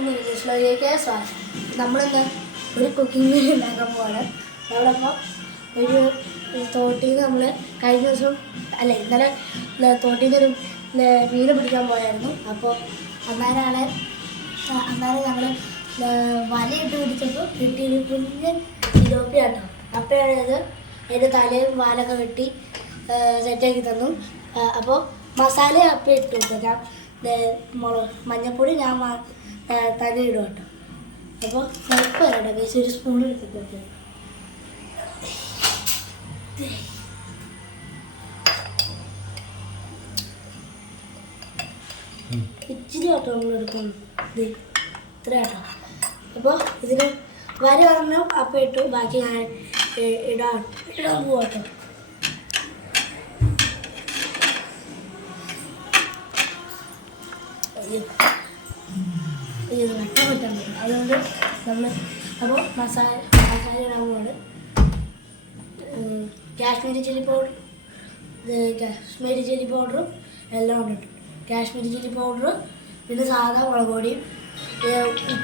ഇംഗ്ലീഷിലേക്ക് സ്വാഗതം നമ്മളിന്ന് ഒരു കുക്കിംഗ് മീൽ ഉണ്ടാക്കാൻ പോവാണ്. നമ്മളപ്പോൾ ഒരു തോട്ടിൽ നിന്ന് നമ്മൾ കഴിഞ്ഞ ദിവസം അല്ല ഇന്നലെ തോട്ടിൽ നിന്ന് മീൻ പിടിക്കാൻ പോയായിരുന്നു. അപ്പോൾ അന്നേരമാണ് അന്നേരം ഞങ്ങൾ വലയിട്ട് പിടിച്ചപ്പോൾ കിട്ടിയൊരു കുഞ്ഞ് സിലോപ്പി കേട്ടോ അപ്പോഴാണ് അത് അതിന്റെ തലയും വാലൊക്കെ വെട്ടി സെറ്റാക്കി തന്നു. അപ്പോൾ മസാല അപ്പം ഇട്ടു. ഞാൻ മുളക് മഞ്ഞൾപ്പൊടി ഞാൻ തന്നെ ഇടും കേട്ടോ അപ്പോൾ സ്വല്പം കേട്ടോ കേസ് ഒരു സ്പൂൺ എടുത്തിട്ട് ഇച്ചിരി കേട്ടോ നമ്മൾ എടുക്കുന്നു ഇത് ഇത്ര കേട്ടോ അപ്പോൾ ഇതിന് വര പറഞ്ഞു അപ്പം ഇട്ടു. ബാക്കി ഞാൻ ഇടാൻ ഇടാൻ പോകട്ടോ പറ്റാൻ പറ്റും. അതുകൊണ്ട് നമ്മൾ അപ്പോൾ masala masala Kashmiri chilli powder Kashmiri chilli പൗഡറും എല്ലാം ഉണ്ട് കാശ്മീരി ചില്ലി പൗഡർ പിന്നെ സാധാ മുളക് പൊടിയും ഉപ്പും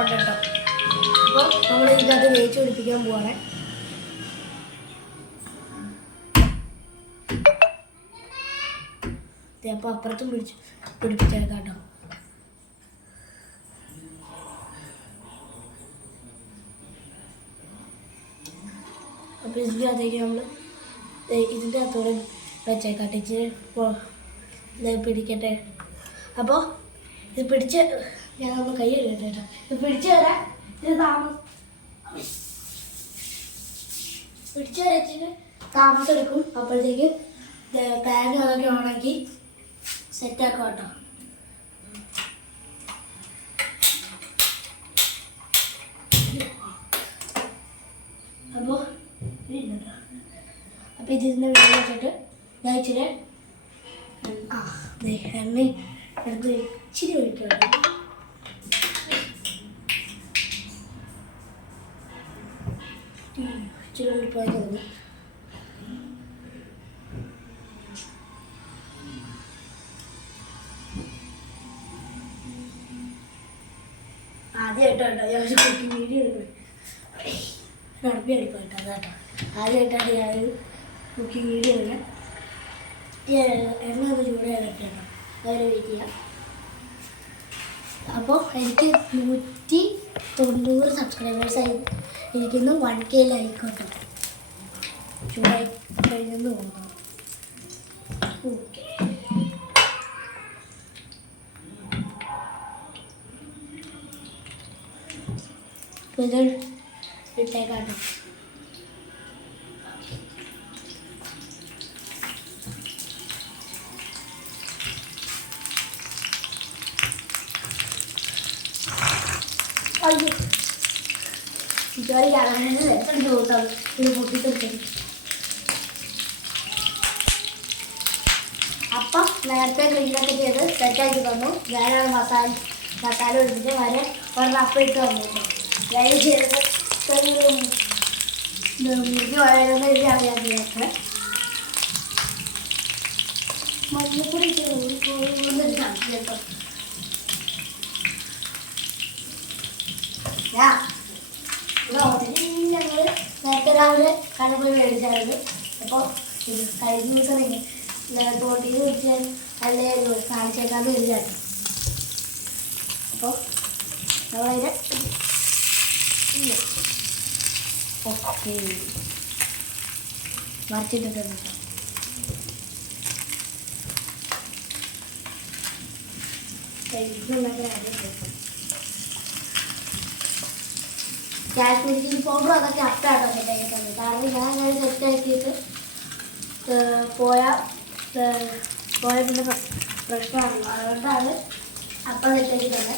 അപ്പോൾ നമ്മൾ ഇതിനകത്ത് വേവിച്ച് പിടിപ്പിക്കാൻ പോവാണ്. അപ്പോൾ അപ്പുറത്തും പിടിച്ച് പിടിപ്പിച്ചേക്കാം കേട്ടോ. അകത്തേക്ക് നമ്മൾ ഇതിന്റെ അകത്തോടെ വെച്ചേക്കാട്ടെ ഇച്ചിരി ഇത് പിടിക്കട്ടെ. അപ്പോൾ ഇത് പിടിച്ച് ഞാൻ ഒന്ന് കൈ കഴുകട്ടെ കേട്ടോ. ഇത് പിടിച്ച് വരാൻ ഇത് താമസം പിടിച്ച് വരച്ചിട്ട് താമസം എടുക്കും അപ്പോഴത്തേക്ക് പാൻ അതൊക്കെ ഉണക്കി സെറ്റാക്കാം കേട്ടോ. അപ്പോൾ ഇതിന്റെ വെള്ളം വെച്ചിട്ട് ഞാൻ ഇച്ചിരി എണ്ണ എടുത്ത് ഇച്ചിരി ഒഴിക്കണം ഇച്ചിരി ഒഴിപ്പായി തോന്നുന്നു. ആദ്യമായിട്ടോ ഞാൻ ഒരു വീഡിയോ എടുക്കുന്നത്. നടപ്പി അതാട്ടോ ആദ്യമായിട്ടാണ് ഞാൻ കുക്കിംഗ് വീഡിയോ എടുക്കുന്നത് എണ്ണ ഒന്ന് ചൂടായിട്ട് കേട്ടോ അവരെ വെയിറ്റ് ചെയ്യാം. അപ്പോൾ എനിക്ക് നൂറ്റി തൊണ്ണൂറ് സബ്സ്ക്രൈബേഴ്സ് ആയി ഇരിക്കുന്നു. വൺ കെ ലൈക്ക് കേട്ടോ ചൂടായി കഴിഞ്ഞെന്ന് തോന്നുന്നു. ഓക്കെ ഇട്ടേക്കാട്ടോ. അയ്യോ ഇതുവരെ ഇറങ്ങുന്നത് എത്ര ദിവസം ഇത് പൊട്ടിത്തെടുക്കും അപ്പം നേരത്തെ ക്ലീനൊക്കെ ചെയ്ത് സെറ്റാക്കി തന്നു ഞാനാണ് മസാല മസാല ഒഴിച്ചിട്ട് വരെ ഒരെണ്ണം അപ്പം ഇട്ട് വന്നു കേട്ടോ ഞാൻ ചെയ്തത് മുറിക്ക് വളരുന്ന ഒരു അറിയാത്ത മഞ്ഞപ്പൊടി ഇട്ട് ഊരിപ്പോകുന്നൊരു സംശയം കേട്ടോ ഞങ്ങൾ നേരത്തെ രാവിലെ കട മേടിച്ചായിരുന്നു. അപ്പോൾ കഴിഞ്ഞ ദിവസം തോട്ടിൽ പിടിച്ച് അല്ലേ കാണിച്ചേക്കാന്ന് വിചാരിച്ചു. അപ്പോൾ നമ്മളതിനെ ഓക്കെ. മറിച്ചിട്ടിട്ടുണ്ട് കേട്ടോ ഇതുണ്ടാക്കാൻ ആദ്യം കാശ്മീരി ചില്ലി പൗഡർ അതൊക്കെ അപ്പാട്ടോ സെറ്റാക്കിയിട്ടുണ്ട് കാരണം ഞാൻ അങ്ങനെ സെറ്റാക്കിയിട്ട് പോയ പോയ പിന്നെ പ്രശ്നമാണ്. അതുകൊണ്ടാണ് അപ്പം സെറ്റാക്കിയിട്ടുണ്ട്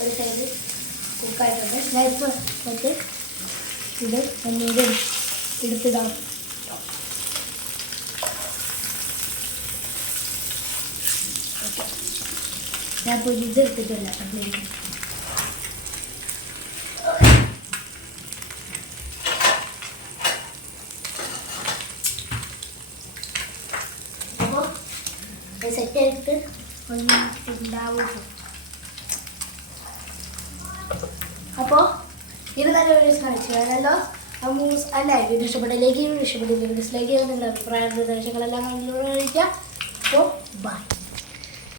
ഒരു സൈഡ് കുക്കായിട്ടുണ്ട് ഞാൻ ഇപ്പോൾ കുറച്ച് ഇത് ഒന്നുകൂടി എടുത്തിടാം. ഞാൻ ഇത് എടുത്തിട്ടില്ല അതിലേക്ക് അപ്പോൾ സെറ്റ് ആയിട്ട് ഒന്ന് ഉണ്ടാവും അപ്പോൾ ഇത് നല്ല വീഡിയോസ് കാണിച്ചു തരാമല്ലോ അപ്പോൾ അല്ല വീഡിയോ ഇഷ്ടപ്പെട്ടില്ലെങ്കിൽ ഇഷ്ടപ്പെട്ടില്ലെങ്കിൽ ഡിസ്ലൈക്ക് ചെയ്യാൻ നിങ്ങളുടെ അഭിപ്രായ നിർദ്ദേശങ്ങളെല്ലാം അറിയിക്കുക അപ്പോൾ ബൈ